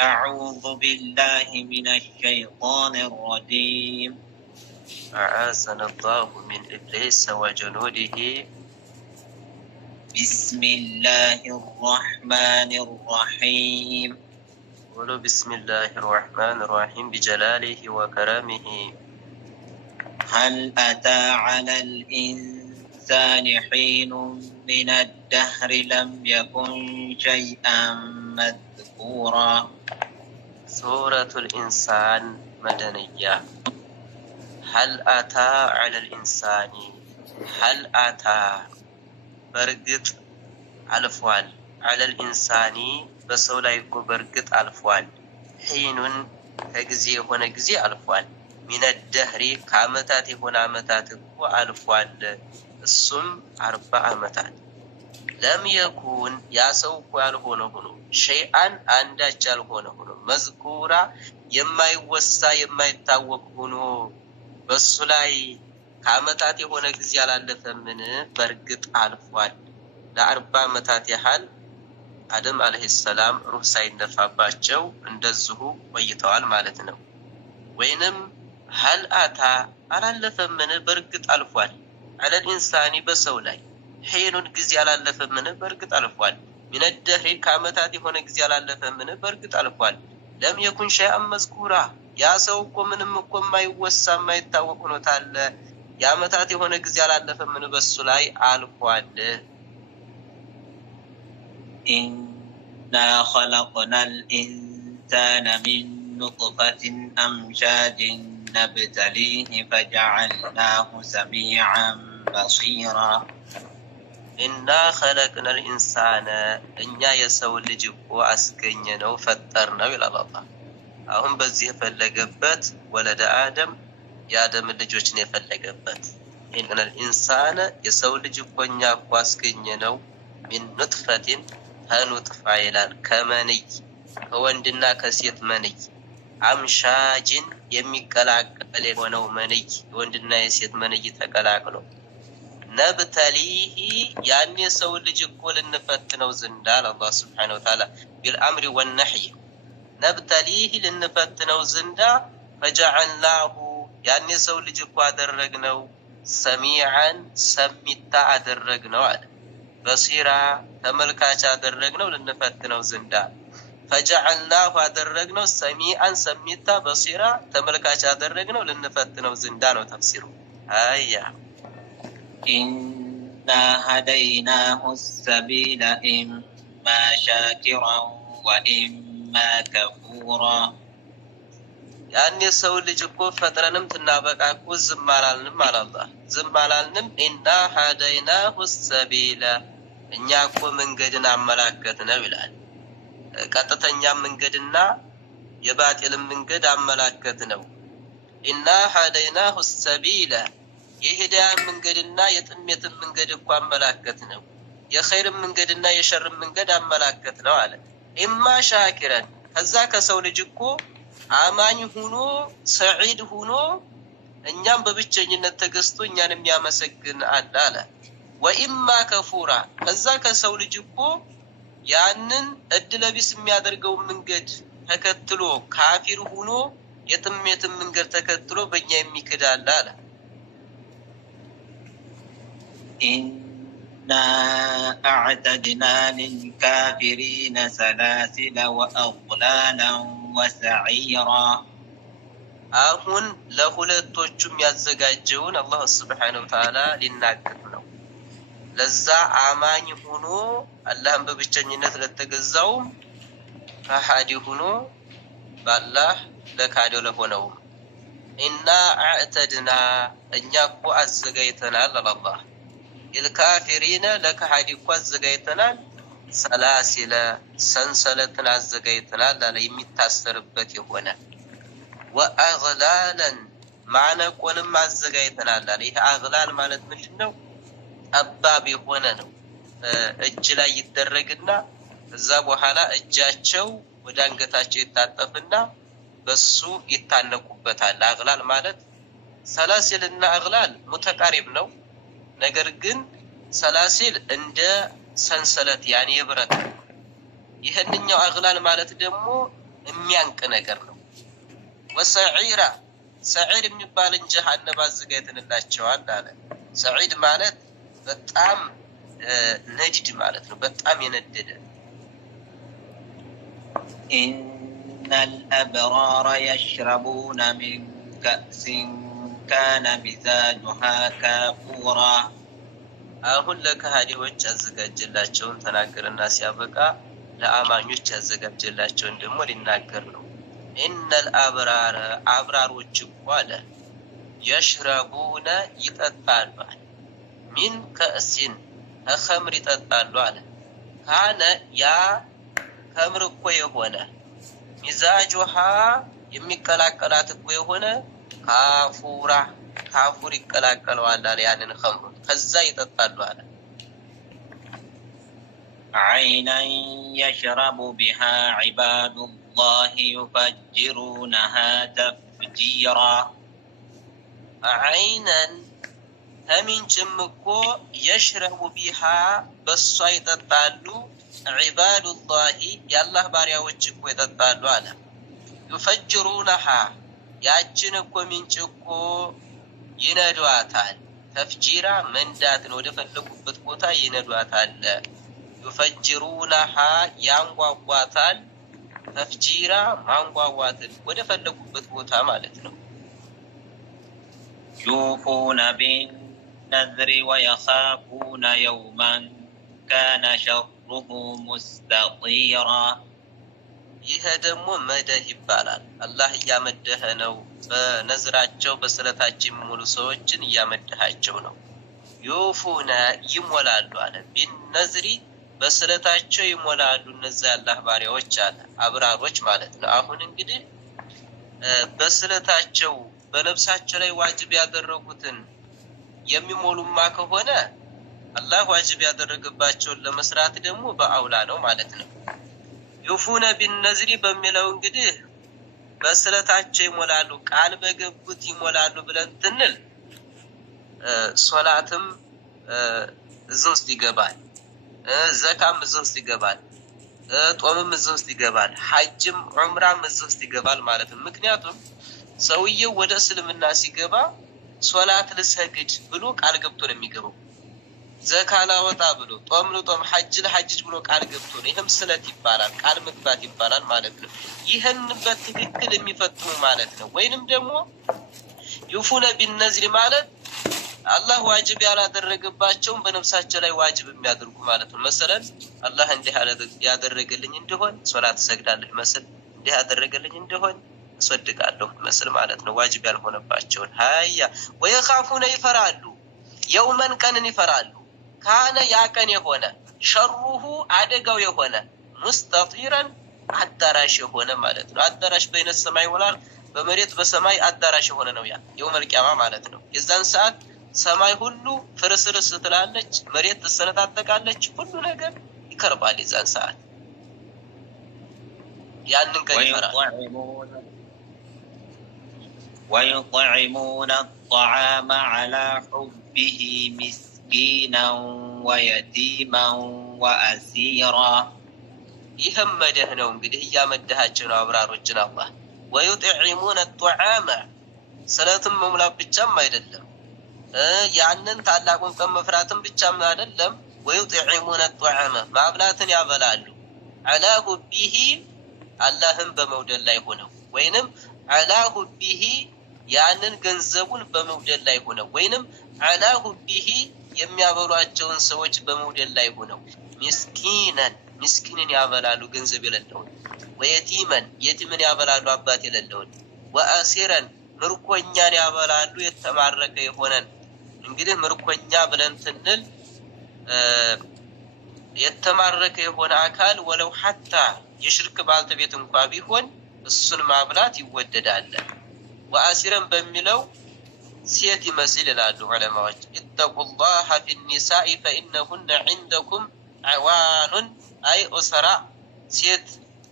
أعوذ بالله من الشيطان الرجيم. أعاذنا الله من إبليس وجنوده. بسم الله الرحمن الرحيم. قولوا بسم الله الرحمن الرحيم بجلاله وكرمه. هل أتى على الإنسان حين من الدهر لم يكن شيئا مذكورا. سورة الإنسان مدنية. هل أتى على الإنسان، هل أتى برقط ألفوال على الإنسان بسو لا يكو برقط ألفوال حين كجزي هنا جزي ألفوال من الدهر كامتات هنا متات ألفوال السم 4 عمتات لم يكون ياسوق ያልሆነ شيئا አንዳች ያልሆነ مذكورا የማይወሳ የማይታወቅ ሆኖ በሱ ላይ ከአመታት የሆነ ጊዜ ያላለፈምን በርግጥ አልፏል። ለ40 አመታት ያህል አደም አለይሂ ሰላም ሩህ ሳይነፋባቸው እንደዚሁ ቆይተዋል ማለት ነው። ወይንም هل أتى አላለፈምን በርግጥ አልፏል على الإنسان በሰው ላይ حين ጊዜ ያላለፈምን በርግጥ አልፏል። من الدهر ከአመታት የሆነ ጊዜ ያላለፈምን በርግጥ አልፏል። لم يكن شيئا مذكورا ያ ሰው እኮ ምንም እኮ የማይወሳ የማይታወቅ ሆኖ ታለ የአመታት የሆነ ጊዜ ያላለፈምን በሱ ላይ አልፏል። إنا خلقنا الإنسان من نطفة أمشاج نبتليه فجعلناه سميعا بصيرا. إنا خلقنا الإنسان إنيا يسوي لجبو أسكنينو فترنا إلى الله. አሁን በዚህ ፈለገበት ወለደ አደም የአደም ልጆችን የፈለገበት إن الإنسان የሰው ልጅ ቆኛ ቋስገኘነው من نطفة ከኑጥፋ ይላል ከመንይ ከወንድና ከሴት መንይ አምሻጅን የሚቀላቀል የሆነው መንይ ወንድና የሴት መንይ ተቀላቅሎ ነብተሊሂ ያን የሰው ልጅ እኮ ልንፈትነው ዘንድ አላህ Subhanahu Wa Ta'ala بالأمر والنهي ነብተሊሂ ልንፈትነው ዘንድ فجعلناه ያን የሰው ልጅ እኮ አደረግነው ሰሚዓን ሰሚታ አደረግነው አለ በሲራ ተመልካች አደረግነው ልንፈትነው ዘንድ فجعلناه አደረግነው ሰሚዓን ሰሚታ በሲራ ተመልካች አደረግነው ልንፈትነው ዘንድ ነው ተፍሲሩ። አያ إنا هديناه السبيل إما شاكرا وإما كفورا. ያን የሰው ልጅ እኮ ፈጥረንም ተናበቃቁ ዝማላልንም አላህ ዝማላልንም ኢና هديناه السبيل እኛ እኮ መንገድን አመላከትነው ይላል። ቀጥተኛ መንገድና የባጢል መንገድ አመላከትነው። ኢና هديناه السبيل የሂዳያ መንገድና የጥሜት መንገድ እኮ አመላከትነው። የኸይር መንገድና የሸር መንገድ አመላከትነው አለ። ኢማ ሻኪረን ከዛ ከሰው ልጅ እኮ አማኝ ሆኖ ሰዒድ ሆኖ እኛም በብቸኝነት ተገዝቶ እኛን የሚያመሰግን አለ። ወኢማ ከፉራ ከዛ ከሰው ልጅ እኮ ያንን እድለቢስ የሚያደርገው መንገድ ተከትሎ ካፊር ሆኖ የጥሜት መንገድ ተከትሎ በእኛ የሚክዳል አለ። إنا أعتدنا للكافرين سلاسل وأغلالا وسعيرا. አሁን ለሁለቶቹም ያዘጋጀውን አላህ Subhanahu Wa Ta'ala ሊናገር ነው። ለዛ አማኝ ሆኖ አላህን በብቸኝነት ለተገዛው ከሃዲ ሆኖ ባላህ ለካደው ለሆነው ኢና አዕተድና እኛ እኮ አዘጋይተናል አላህ الكافرين ለከሃዲ እኮ አዘጋይተናል ሰላሲለ ሰንሰለትን አዘጋይተናል አለ የሚታሰርበት የሆነ ወአግላለን ማነቆንም አዘጋይተናል አለ። ይሄ አግላል ማለት ምንድነው? ጠባብ የሆነ ነው። እጅ ላይ ይደረግና እዛ በኋላ እጃቸው ወደ አንገታቸው ይታጠፍና በሱ ይታነቁበታል። አግላል ማለት ሰላሲልና አግላል ሙተቃሪብ ነው። ነገር ግን ሰላሲል እንደ ሰንሰለት ያኔ ብረት ይሄንኛው አግላል ማለት ደግሞ የሚያንቅ ነገር ነው። ወሰዒራ ሰዒር የሚባልን ጀሃነም አዘጋጅተንላቸዋል አለ። ሰዒድ ማለት በጣም ነዲድ ማለት ነው፣ በጣም የነደደ። ኢነል አብራረ የሽረቡነ ሚን ከእሲን ካነ ሚዛጁሃ ካፉራ። አሁን ለከሃዲዎች ያዘጋጀላቸውን ተናገረና ሲያበቃ ለአማኞች ያዘጋጀላቸውን ደግሞ ሊናገር ነው። ኢነል አብራረ አብራሮች እኮ አለ የሽረቡነ ይጠጣሉ አለ ሚን ከእሲን ከኸምር ይጠጣሉ አለ። ካነ ያ ከምር እኮ የሆነ ሚዛጁሃ የሚቀላቀላት እኮ የሆነ ካፉራ ካፉር ይቀላቀለዋል አለ። ያንን ኸምሩን ከዛ ይጠጣሉ አለ። ዐይነን የሽረቡ ቢሃ ዒባዱላሂ ዩፈጅሩነሃ ተፍጂራ። ዐይነን ከምንጭም እኮ የሽረቡ ቢሃ በሷ ይጠጣሉ ዒባዱላሂ የአላህ ባሪያዎች እኮ ይጠጣሉ አለ። ዩፈጅሩነሃ ያችን እኮ ምንጭ እኮ ይነዷታል። ተፍጂራ መንዳትን ወደ ፈለጉበት ቦታ ይነዷታል። ዩፈጅሩነሃ ያንጓጓታል። ተፍጂራ ማንጓጓትን ወደ ፈለጉበት ቦታ ማለት ነው። ዩፉነ ቢነዝሪ ወየኻፉነ የውመን ካነ ሸሩሁ ሙስተጢራ። ይሄ ደግሞ መደህ ይባላል። አላህ እያመደኸ ነው። በነዝራቸው በስለታቸው የሚሞሉ ሰዎችን እያመደሃቸው ነው። ዩፉነ ይሞላሉ አለ። ቢነዝሪ በስለታቸው ይሞላሉ። እነዚያ የአላህ ባሪያዎች አለ አብራሮች ማለት ነው። አሁን እንግዲህ በስለታቸው በነፍሳቸው ላይ ዋጅብ ያደረጉትን የሚሞሉማ ከሆነ አላህ ዋጅብ ያደረገባቸውን ለመስራት ደግሞ በአውላ ነው ማለት ነው። ዩፉነ ቢነዝሪ በሚለው እንግዲህ በስለታቸው ይሞላሉ፣ ቃል በገቡት ይሞላሉ ብለን ትንል ሶላትም እዛ ውስጥ ይገባል፣ ዘካም እዛ ውስጥ ይገባል፣ ጦምም እዛ ውስጥ ይገባል፣ ሐጅም ዑምራም እዛ ውስጥ ይገባል ማለት ነው። ምክንያቱም ሰውየው ወደ እስልምና ሲገባ ሶላት ልሰግድ ብሎ ቃል ገብቶ ነው የሚገባው። ዘካ ላወጣ ብሎ ጦም ልጦም ሐጅ ለሐጅ ብሎ ቃል ገብቶ ነው። ይህም ስለት ይባላል፣ ቃል መግባት ይባላል ማለት ነው። ይህን በትክክል የሚፈጽሙ ማለት ነው። ወይንም ደግሞ ዩፉነ ቢነዝሪ ማለት አላህ ዋጅብ ያላደረገባቸውን በነፍሳቸው ላይ ዋጅብ የሚያደርጉ ማለት ነው። መሰለን አላህ እንዲህ ያደረገልኝ እንደሆን ሶላት እሰግዳለሁ መስል፣ እንዲህ ያደረገልኝ እንደሆን እሰድቃለሁ መስል ማለት ነው። ዋጅብ ያልሆነባቸውን ሀያ ወየኻፉነ ይፈራሉ፣ የውመን ቀንን ይፈራሉ። ካነ ያ ቀን የሆነ ሸሩሁ አደጋው የሆነ ሙስተጢረን አዳራሽ የሆነ ማለት ነው። አዳራሽ በይነ ሰማይ ወላል በመሬት በሰማይ አዳራሽ የሆነ ነው ያ የውመል ቂያማ ማለት ነው። የዛን ሰዓት ሰማይ ሁሉ ፍርስርስ ትላለች፣ መሬት ትሰነጣጠቃለች፣ ሁሉ ነገር ይከርባል። የዛን ሰዓት ያንን ቀን ይፈራል። ويطعمون الطعام على حبه مسكينا ويتيما وأسيرا. ይህም መደህ ነው እንግዲህ እያመደሃቸው ነው አብራሮችን አላህ። ወዩጥዒሙነ ጧዓመ ስለትም መሙላት ብቻም አይደለም፣ ያንን ታላቁን ቀን መፍራትም ብቻም አይደለም። ወዩጥዒሙነ ጧዓመ ማብላትን ያበላሉ። ዐላ ሁቢሂ አላህን በመውደድ ላይ ሆነው ወይንም ዐላ ሁቢሂ ያንን ገንዘቡን በመውደድ ላይ ሆነው ወይንም ዐላ ሁቢሂ የሚያበሏቸውን ሰዎች በመውደድ ላይ ሆነው ምስኪነን ምስኪንን ያበላሉ ገንዘብ የሌለውን፣ ወየቲመን የቲምን ያበላሉ አባት የሌለውን፣ ወአሲረን ምርኮኛን ያበላሉ የተማረከ የሆነን። እንግዲህ ምርኮኛ ብለን ትንል የተማረከ የሆነ አካል ወለው ሐታ የሽርክ ባልተቤት እንኳ ቢሆን እሱን ማብላት ይወደዳል። ወአሲረን በሚለው ሴት ይመስል ይላሉ ዑለማዎች። ኢተቁላህ ፊኒሳኢ ፈኢነሁነ ዒንደኩም አዕዋኑን አይ ኡሰራ ሴት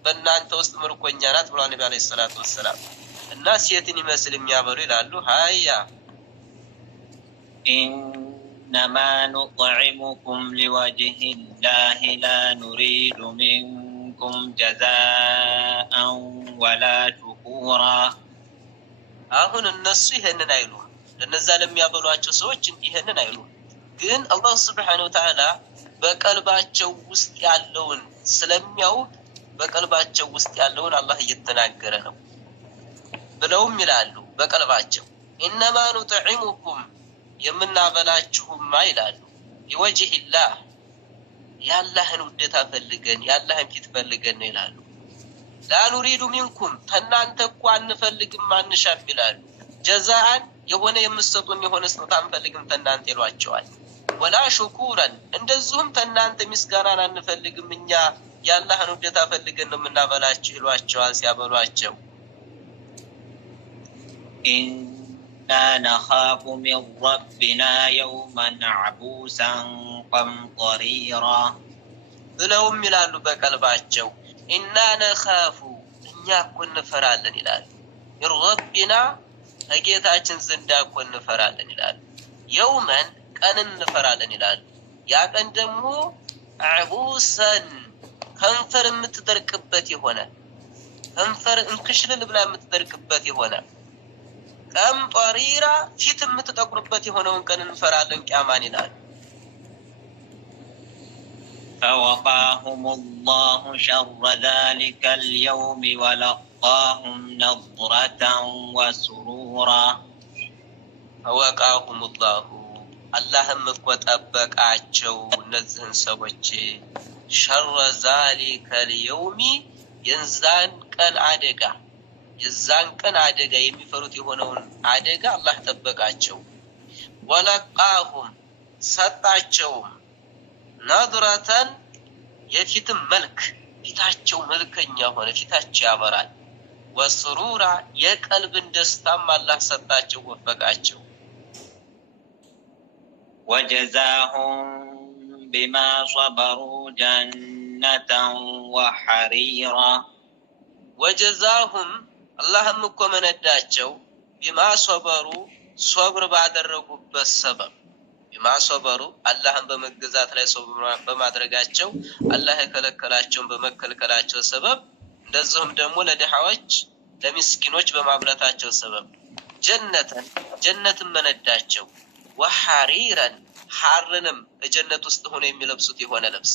በእናንተ ውስጥ ምርኮኛ ናት ብሏል ነቢ ዓለይሂ ሰላቱ ወሰላም። እና ሴትን ይመስል የሚያበሉ ይላሉ። ሀያ ኢነማ ኑጥዒሙኩም ሊወጅሂላሂ ላ ኑሪዱ ሚንኩም ጀዛአን ولا شكورا. አሁን እነሱ ይሄንን አይሉም። ለነዛ ለሚያበሏቸው ሰዎች ይሄንን አይሉም። ግን አላህ Subhanahu Wa Ta'ala በቀልባቸው ውስጥ ያለውን ስለሚያውቅ በቀልባቸው ውስጥ ያለውን አላህ እየተናገረ ነው። ብለውም ይላሉ በቀልባቸው ኢነማ ኑጥዒሙኩም የምናበላችሁማ ይላሉ ሊወጅሂላህ ያላህን ውዴታ ፈልገን ያላህን ፊት ፈልገን ነው ይላሉ። ላኑሪዱ ሚንኩም ተናንተ እኮ አንፈልግም አንሻም ይላሉ። ጀዛአን የሆነ የምትሰጡን የሆነ ስጦታ አንፈልግም ተናንተ ይሏቸዋል። ወላ ሹኩራን እንደዚሁም ተናንተ ምስጋናን አንፈልግም እኛ ያላህን ውዴታ ፈልገን ነው የምናበላችሁ ይሏቸዋል ሲያበሏቸው። إنا نخاف من ربنا يوما عبوسا قمطريرا. ብለውም ይላሉ በቀልባቸው ኢና ነኻፉ እኛ እኮ እንፈራለን ይላሉ። ረቢና ከጌታችን ዘንድ እኮ እንፈራለን ይላሉ። የውመን ቀንን እንፈራለን ይላሉ። ያ ቀን ደግሞ አቡሰን ከንፈር የምትደርቅበት የሆነ ከንፈር እንክሽልል ብላ የምትደርቅበት የሆነ ቀምጠሪራ ፊት የምትጠቁርበት የሆነውን ቀን እንፈራለን ቂያማን ይላሉ። فوقاهم الله شر ذلك اليوم ولقاهم نضرة وسرورا. فوقاهم الله اللهم طبقاቸው እነዚህን ሰዎች شر ذلك اليوم የዛን ቀን አደጋ የዛን ቀን አደጋ የሚፈሩት የሆነውን አደጋ አላህ ጠበቃቸው። ወለቃሁም ሰጣቸው ናድራተን የፊት መልክ ፊታቸው መልከኛ ሆነ ፊታቸው ያበራል። ወስሩራ የቀልብን ደስታም አላህ ሰጣቸው ወፈቃቸው። وجزاهم بما صبروا جنة وحريرا. وجزاهم اللهم እኮ መነዳቸው بما صبروا صبر ባደረጉበት ሰበብ بما صبروا አላህን በመገዛት ላይ ሶብር በማድረጋቸው አላህ የከለከላቸውን በመከልከላቸው ሰበብ እንደዚሁም ደግሞ ለድሃዎች ለምስኪኖች በማብላታቸው ሰበብ ጀነትን መነዳቸው። وحريرا حرንም በጀነት ውስጥ ሆኖ የሚለብሱት የሆነ ልብስ